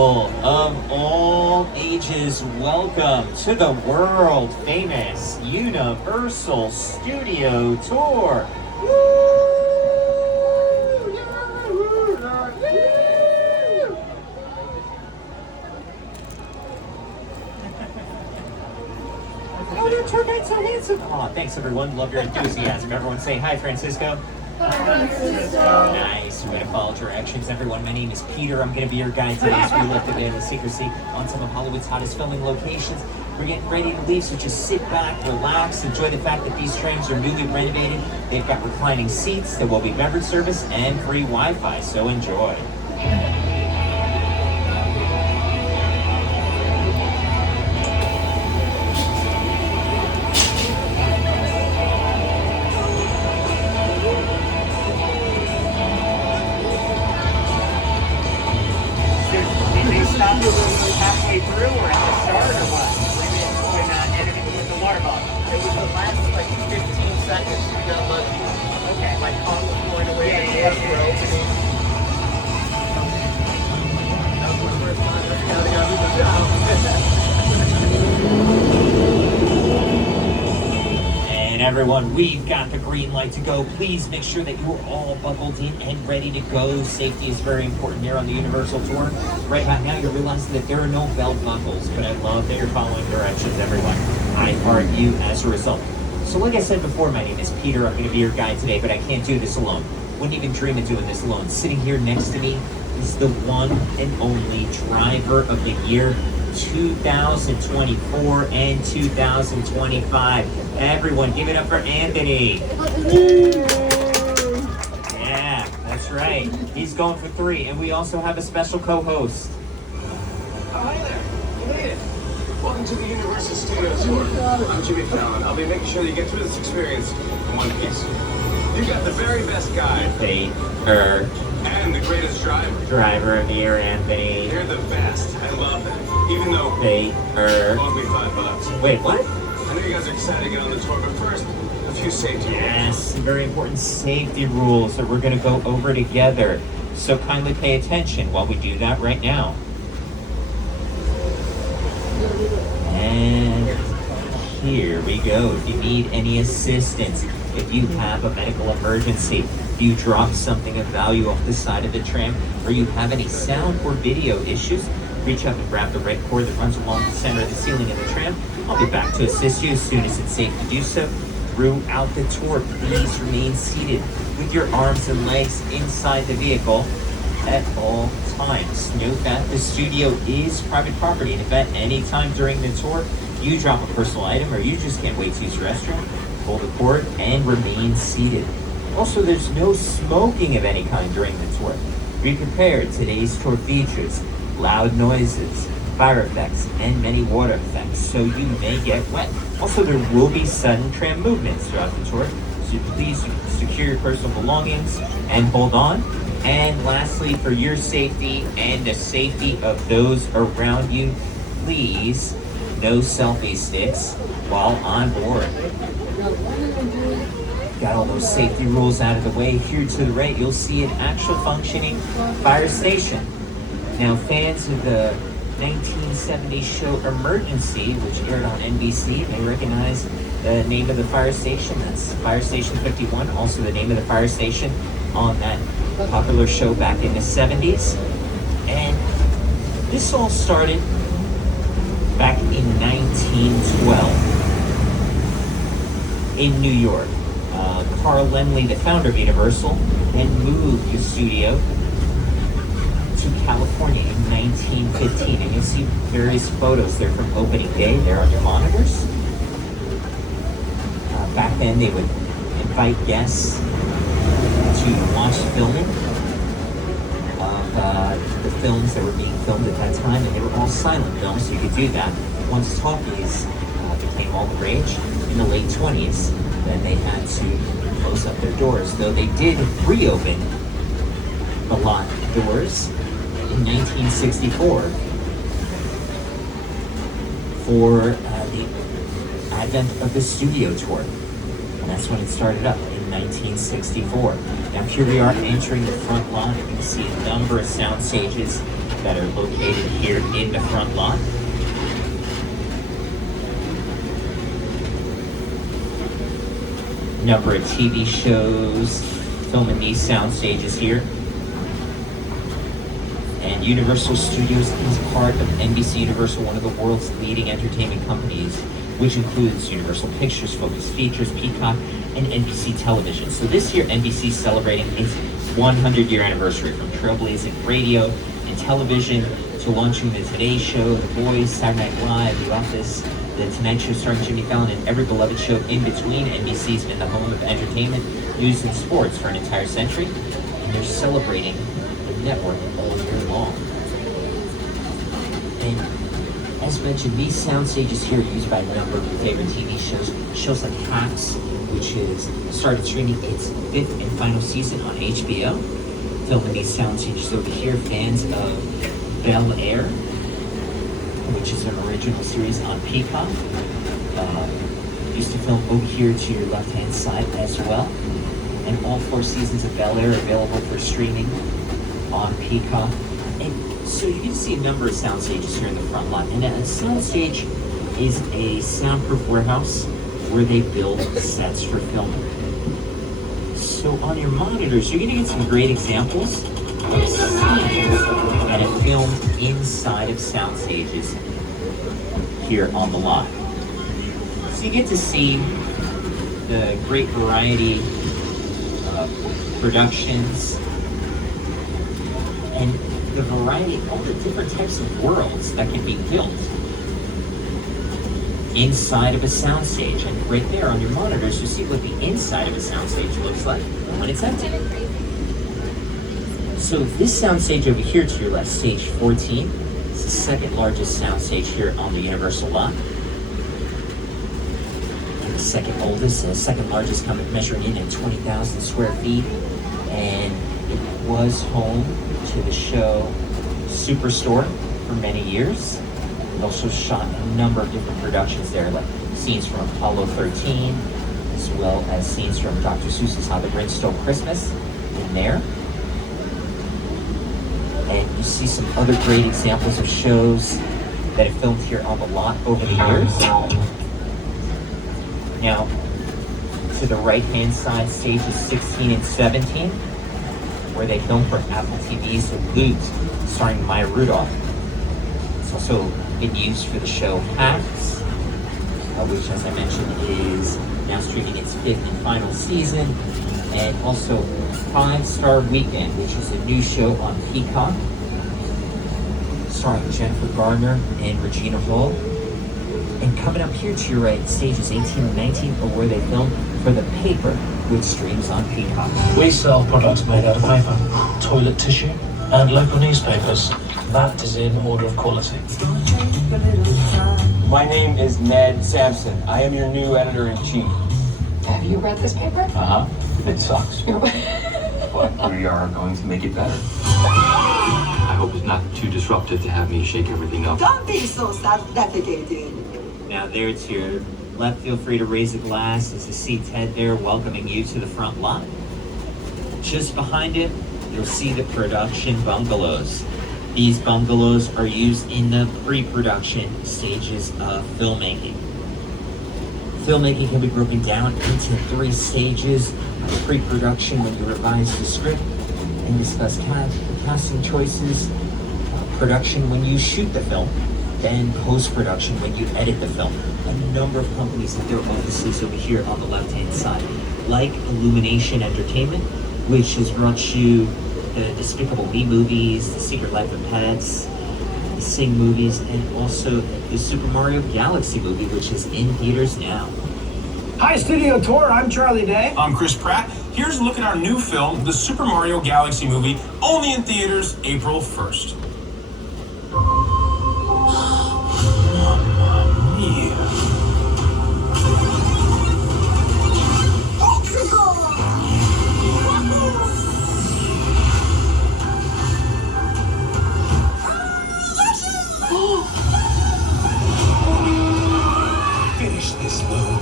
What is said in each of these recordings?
Of all ages, welcome to the world famous Universal Studio Tour. Oh, that turned out so handsome. Aw, thanks everyone. Love your enthusiasm. Everyone say hi, Francisco. Nice. We're going to follow directions, everyone. My name is Peter. I'm going to be your guide today as we lift a bit of secrecy on some of Hollywood's hottest filming locations. We're getting ready to leave, so just sit back, relax, enjoy the fact that these trains are newly renovated. They've got reclining seats, there will be beverage service, and free Wi-Fi, so enjoy. Halfway through or at the start or what? When anything with the water bottle? It was the last like 15 seconds we got lucky. Okay. My car was going away Yeah, and the yeah, bus were yeah. opening. That was my first time. I gotta do the job. And everyone, we've got the green light to go. Please make sure that you're all buckled in and ready to go. Safety is very important here on the Universal Tour. Right about now, you're realizing that there are no belt buckles, but I love that you're following directions, everyone. I heart you as a result. So like I said before, my name is Peter. I'm going to be your guide today, but I can't do this alone. Wouldn't even dream of doing this alone. Sitting here next to me is the one and only driver of the year 2024 and 2025. Everyone, give it up for Anthony. Yeah, that's right. He's going for 3, and we also have a special co-host. Hi there, you made it. Welcome to the Universal Studio Tour. I'm Jimmy Fallon. I'll be making sure that you get through this experience in one piece. You got the very best guide and the greatest Driver of the year, Anthony. You're the best. I love that. Even though it owed me $5. Wait, what? I know you guys are excited to get on the tour, but first, a few safety rules. Yes, very important safety rules that we're going to go over together. So kindly pay attention while we do that right now. And here we go. If you need any assistance, if you have a medical emergency, if you drop something of value off the side of the tram, or you have any sound or video issues, reach up and grab the red cord that runs along the center of the ceiling of the tram. I'll be back to assist you as soon as it's safe to do so. Throughout the tour, please remain seated with your arms and legs inside the vehicle at all times. Note that the studio is private property, and if at any time during the tour you drop a personal item or you just can't wait to use the restroom, pull the cord and remain seated. Also, there's no smoking of any kind during the tour. Be prepared, today's tour features loud noises, fire effects, and many water effects, so you may get wet. Also, there will be sudden tram movements throughout the tour, so please secure your personal belongings and hold on. And lastly, for your safety and the safety of those around you, please, no selfie sticks while on board. Got all those safety rules out of the way. Here to the right, you'll see an actual functioning fire station. Now, fans of the 1970s show Emergency, which aired on NBC, may recognize the name of the fire station. That's Fire Station 51, also the name of the fire station on that popular show back in the 70s. And this all started back in 1912 in New York. Carl Laemmle, the founder of Universal, then moved the studio to California in 1915, and you'll see various photos there from opening day there on your monitors. Back then, they would invite guests to watch filming of the films that were being filmed at that time, and they were all silent films, so you could do that. Once talkies became all the rage in the late 20s, then they had to close up their doors, though they did reopen the lot doors in 1964 for the advent of the studio tour. And that's when it started up in 1964. Now here we are entering the front lot. You can see a number of sound stages that are located here in the front lot. Number of TV shows filming these sound stages here. And Universal Studios is part of NBC Universal, one of the world's leading entertainment companies, which includes Universal Pictures, Focus Features, Peacock, and NBC Television. So this year, NBC is celebrating its 100-year anniversary, from trailblazing radio and television to launching The Today Show, The Boys, Saturday Night Live, The Office, The Tonight Show starring Jimmy Fallon, and every beloved show in between. NBC's been the home of entertainment, news, and sports for an entire century, and they're celebrating the network all year long. And as mentioned, these sound stages here are used by a number of your favorite TV shows. Shows like Hacks, which has started streaming its 5th and final season on HBO. Filming these sound stages over here, fans of Bel Air, which is an original series on Peacock. Used to film over here to your left-hand side as well. And all 4 seasons of Bel Air are available for streaming on Peacock. And so you can see a number of sound stages here in the front lot. And a sound stage is a soundproof warehouse where they build sets for filming. So on your monitors, you're going to get some great examples of scenes that have filmed inside of sound stages here on the lot. So you get to see the great variety of productions and the variety of all the different types of worlds that can be built inside of a soundstage. And right there on your monitors, you see what the inside of a soundstage looks like when it's empty. So this soundstage over here to your left, stage 14, is the second largest soundstage here on the Universal lot. And the second oldest and the second largest, measuring in at 20,000 square feet. And it was home to the show Superstore for many years. It also shot a number of different productions there, like scenes from Apollo 13, as well as scenes from Dr. Seuss's How the Grinch Stole Christmas in there. And you see some other great examples of shows that have filmed here on the lot over the years. Now, to the right-hand side, stages 16 and 17, where they filmed for Apple TV's Loot, starring Maya Rudolph. It's also been used for the show Hacks, which, as I mentioned, is now streaming its 5th and final season, and also 5 Star Weekend, which is a new show on Peacock, starring Jennifer Garner and Regina Hall. And coming up here to your right, stages 18 and 19 are where they film for The Paper, which streams on Peacock. We sell products made out of paper, toilet tissue, and local newspapers. That is in order of quality. My name is Ned Sampson. I am your new editor-in-chief. Have you read this paper? Uh-huh. It sucks. But we are going to make it better. I hope it's not too disruptive to have me shake everything up. Don't be so self-deprecating. Now there to your left, feel free to raise a glass as you see Ted there welcoming you to the front lot. Just behind it, you'll see the production bungalows. These bungalows are used in the pre-production stages of filmmaking. Filmmaking can be broken down into 3 stages: pre-production, when you revise the script and discuss casting choices; production, when you shoot the film; then post-production, when you edit the film. A number of companies have their offices over here on the left-hand side, like Illumination Entertainment, which has brought you the Despicable Me movies, The Secret Life of Pets, the Sing movies, and also the Super Mario Galaxy movie, which is in theaters now. Hi, Studio Tour. I'm Charlie Day. I'm Chris Pratt. Here's a look at our new film, the Super Mario Galaxy movie, only in theaters April 1st. Mamma mia. Finish this, Lou.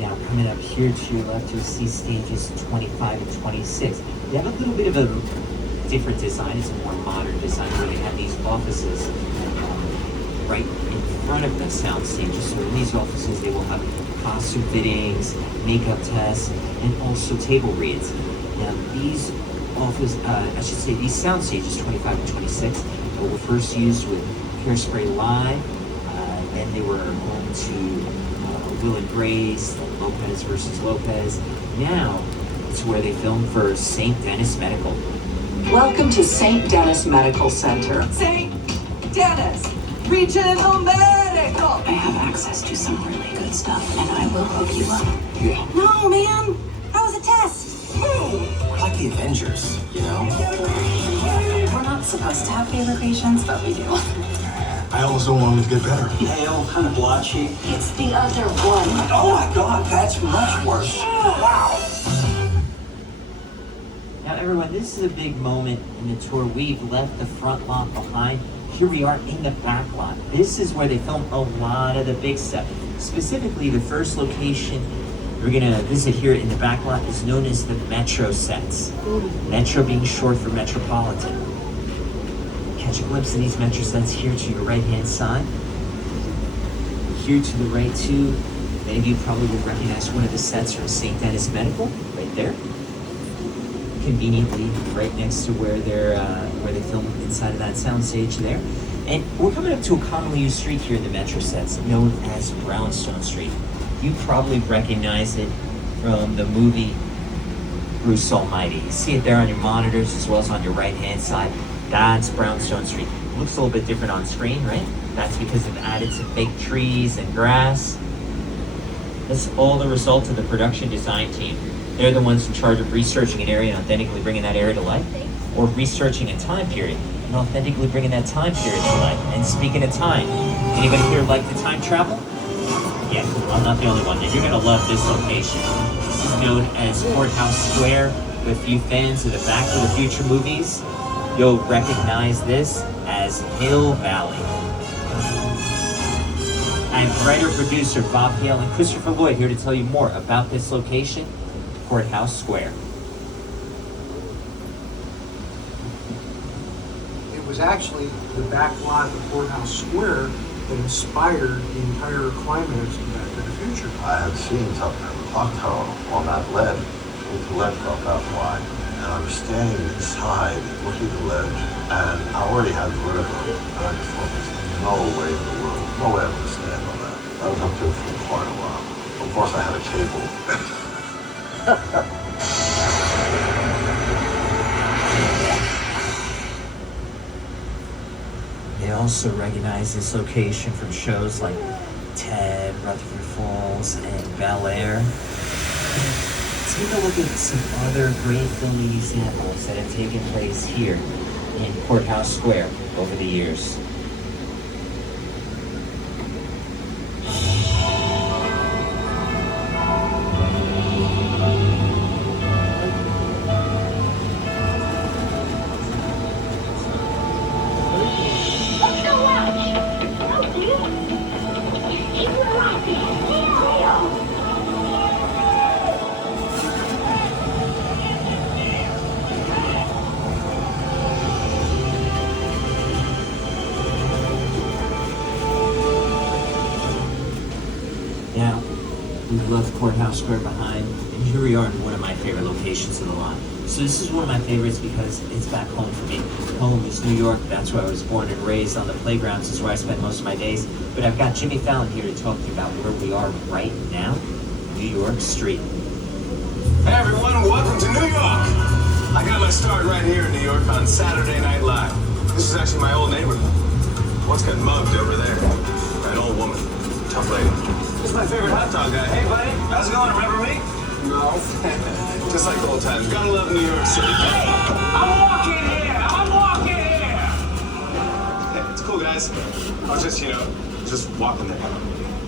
Now, coming up here to your left, you'll see stages 25 and 26. They have a little bit of a different design. It's a more modern design where they have these offices right in front of the sound stages. So in these offices, they will have costume fittings, makeup tests, and also table reads. Now, these these sound stages, 25 and 26, were first used with Hairspray Live. Then they were home to Will and Grace, Lopez versus Lopez. Now, it's where they filmed for St. Denis Medical. Welcome to St. Denis Medical Center. St. Denis Regional Medical. I have access to some really good stuff, and I will hook you up. No, man. That was a test. We're like the Avengers, you know? We're not supposed to have favorite patients, but we do. I almost don't want him to get better. Pale, kind of blotchy. It's the other one. Oh my God, that's much worse. Wow. Now, everyone, this is a big moment in the tour. We've left the front lot behind. Here we are in the back lot. This is where they film a lot of the big stuff. Specifically, the first location we're gonna visit here in the back lot is known as the Metro sets. Metro being short for Metropolitan. Catch a glimpse of these Metro sets here to your right-hand side. Here to the right too, many of you probably will recognize one of the sets from St. Denis Medical, right there. Conveniently right next to where they film inside of that soundstage there. And we're coming up to a commonly used street here in the Metro sets known as Brownstone Street. You probably recognize it from the movie Bruce Almighty. You see it there on your monitors as well as on your right-hand side. That's Brownstone Street. It looks a little bit different on screen, right? That's because they've added some fake trees and grass. That's all the result of the production design team. They're the ones in charge of researching an area and authentically bringing that area to life, or researching a time period and authentically bringing that time period to life. And speaking of time, anybody here like the time travel? Yeah, I'm not the only one. You're gonna love this location. This is known as Courthouse Square. If you fans of the Back to the Future movies, you'll recognize this as Hill Valley. I'm writer-producer Bob Hale and Christopher Lloyd here to tell you more about this location, Courthouse Square. It was actually the back lot of Courthouse Square that inspired the entire climax of Back to the Future. I had seen Tucker clock tower on that ledge with the ledge about that wide. And I was standing inside looking at the ledge, and I already had vertigo. And I just thought, there's no way in the world, no way I'm gonna stand on that. I was up there for quite a while. Of course I had a cable. They also recognize this location from shows like Ted, Rutherford Falls, and Bel Air. Take a look at some other great filming examples that have taken place here in Courthouse Square over the years. Now, we've left Courthouse Square behind, and here we are in one of my favorite locations of the lot. So this is one of my favorites because it's back home for me. Home is New York. That's where I was born and raised. On the playgrounds is where I spend most of my days. But I've got Jimmy Fallon here to talk to you about where we are right now, New York Street. Hey everyone, welcome to New York. I got my start right here in New York on Saturday Night Live. This is actually my old neighborhood. Once got mugged over there. An old woman, tough lady. This is my favorite hot dog guy. Hey buddy, how's it going? Remember me? No. Just like old times. Gotta love New York City. I'm walking here! Hey, it's cool guys. I was just, just walking there.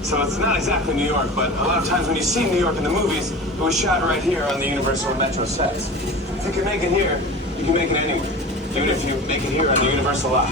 So it's not exactly New York, but a lot of times when you see New York in the movies, it was shot right here on the Universal Metro sets. If you can make it here, you can make it anywhere. Even if you make it here on the Universal lot.